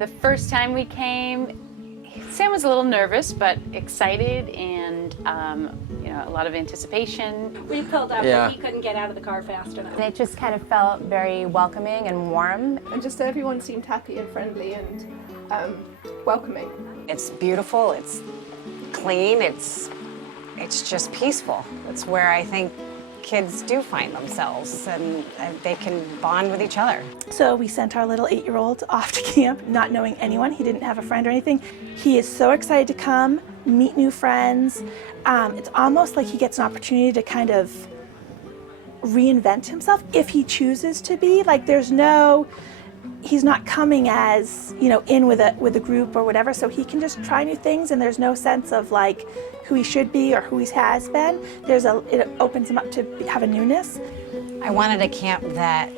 The first time we came, Sam was a little nervous, but excited and a lot of anticipation. We pulled up, but he couldn't get out of the car fast enough. And it just kind of felt very welcoming and warm. And just everyone seemed happy and friendly and welcoming. It's beautiful, it's clean, it's just peaceful. It's where I think kids do find themselves and they can bond with each other. So we sent our little 8-year-old off to camp, not knowing anyone. He didn't have a friend or anything. He is so excited to come, meet new friends. It's almost like he gets an opportunity to kind of reinvent himself if he chooses to be. Like he's not coming as, in with a group or whatever, so he can just try new things and there's no sense of like who he should be or who he has been. It opens him up to have a newness. I wanted a camp that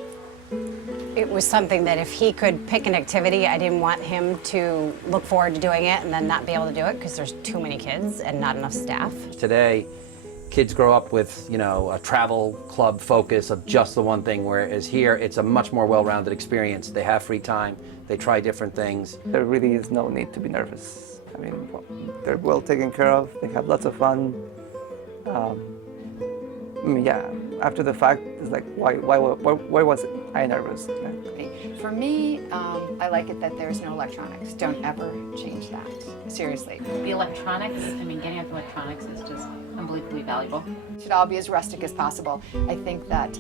it was something that if he could pick an activity, I didn't want him to look forward to doing it and then not be able to do it because there's too many kids and not enough staff. Today, kids grow up with, a travel club focus of just the one thing, whereas here it's a much more well-rounded experience. They have free time, they try different things. There really is no need to be nervous. I mean, they're well taken care of, they have lots of fun. After the fact, it's like, why was I nervous? For me, I like it that there's no electronics. Don't ever change that, seriously. The electronics, getting out the electronics is just unbelievably valuable. It should all be as rustic as possible. I think that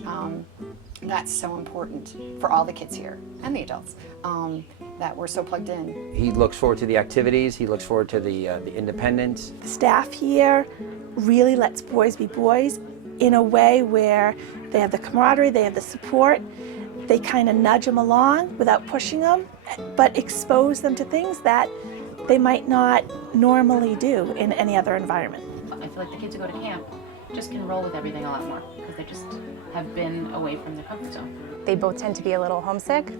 that's so important for all the kids here and the adults, that we're so plugged in. He looks forward to the activities, he looks forward to the independence. The staff here really lets boys be boys in a way where they have the camaraderie, they have the support. They kind of nudge them along without pushing them, but expose them to things that they might not normally do in any other environment. I feel like the kids who go to camp just can roll with everything a lot more because they just have been away from their comfort zone. They both tend to be a little homesick,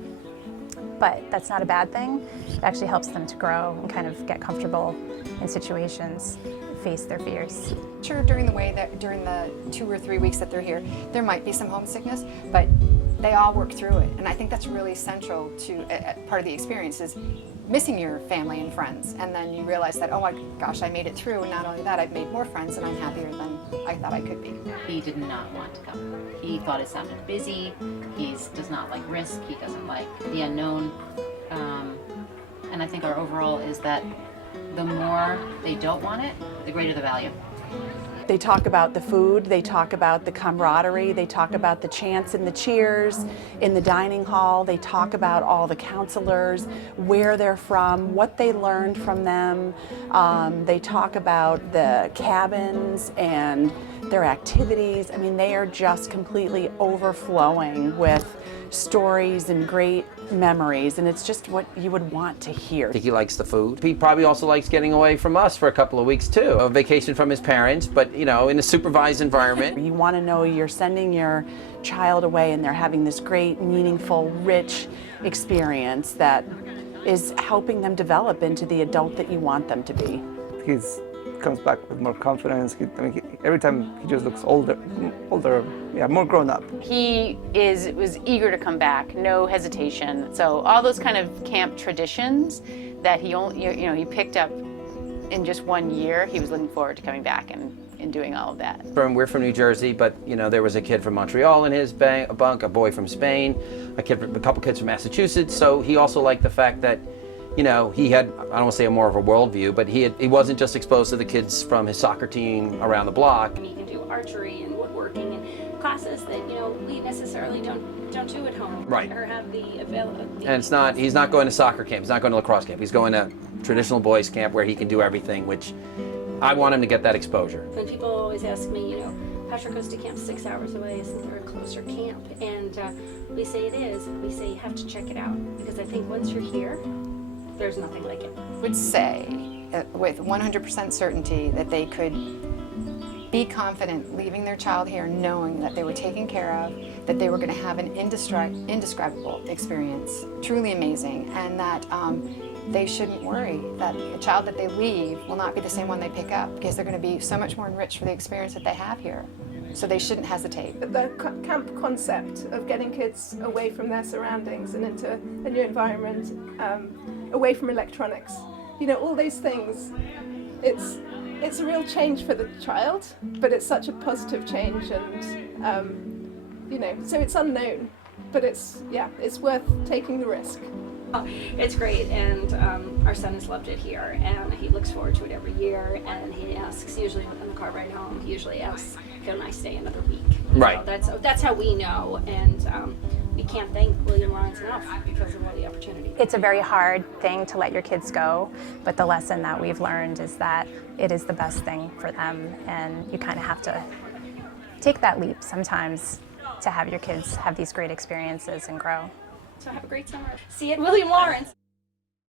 but that's not a bad thing. It actually helps them to grow and kind of get comfortable in situations, face their fears. Sure, during the 2 or 3 weeks that they're here, there might be some homesickness, but they all work through it. And I think that's really central to part of the experience is missing your family and friends. And then you realize that, oh my gosh, I made it through. And not only that, I've made more friends and I'm happier than I thought I could be. He did not want to come. He thought it sounded busy. He does not like risk. He doesn't like the unknown. And I think our overall is that the more they don't want it, the greater the value. They talk about the food, they talk about the camaraderie, they talk about the chants and the cheers in the dining hall, they talk about all the counselors, where they're from, what they learned from them. They talk about the cabins and their activities. They are just completely overflowing with stories and great memories, and it's just what you would want to hear. I think he likes the food. He probably also likes getting away from us for a couple of weeks too. A vacation from his parents, but in a supervised environment. You want to know you're sending your child away and they're having this great, meaningful, rich experience that is helping them develop into the adult that you want them to be. He comes back with more confidence. Every time he just looks older, more grown up. He was eager to come back, no hesitation. So all those kind of camp traditions that he picked up in just 1 year, he was looking forward to coming back and doing all of that. We're from New Jersey, but there was a kid from Montreal in his bunk, a boy from Spain, a couple kids from Massachusetts. So he also liked the fact that he had, I don't want to say more of a worldview, but he wasn't just exposed to the kids from his soccer team around the block. And he can do archery and woodworking and classes that we necessarily don't do at home. Right. Or have the availability. And he's not going to soccer camp, he's not going to lacrosse camp, he's going to traditional boys camp where he can do everything, which I want him to get that exposure. When people always ask me, Patrick goes to camp 6 hours away, isn't there a closer camp? And we say it is. We say you have to check it out because I think once you're here, there's nothing like it. I would say with 100% certainty that they could be confident leaving their child here knowing that they were taken care of, that they were going to have an indescribable experience, truly amazing, and that they shouldn't worry that the child that they leave will not be the same one they pick up because they're going to be so much more enriched for the experience that they have here. So they shouldn't hesitate. The camp concept of getting kids away from their surroundings and into a new environment away from electronics. You know, all those things. It's a real change for the child, but it's such a positive change, and you know, so it's unknown, but it's worth taking the risk. It's great, and our son has loved it here, and he looks forward to it every year, and he asks, usually in the car ride home, he usually asks, can I stay another week? Right. So that's how we know, and we can't thank William Lawrence enough because of all the opportunity. It's a very hard thing to let your kids go, but the lesson that we've learned is that it is the best thing for them, and you kind of have to take that leap sometimes to have your kids have these great experiences and grow. So have a great summer. See you at William Lawrence.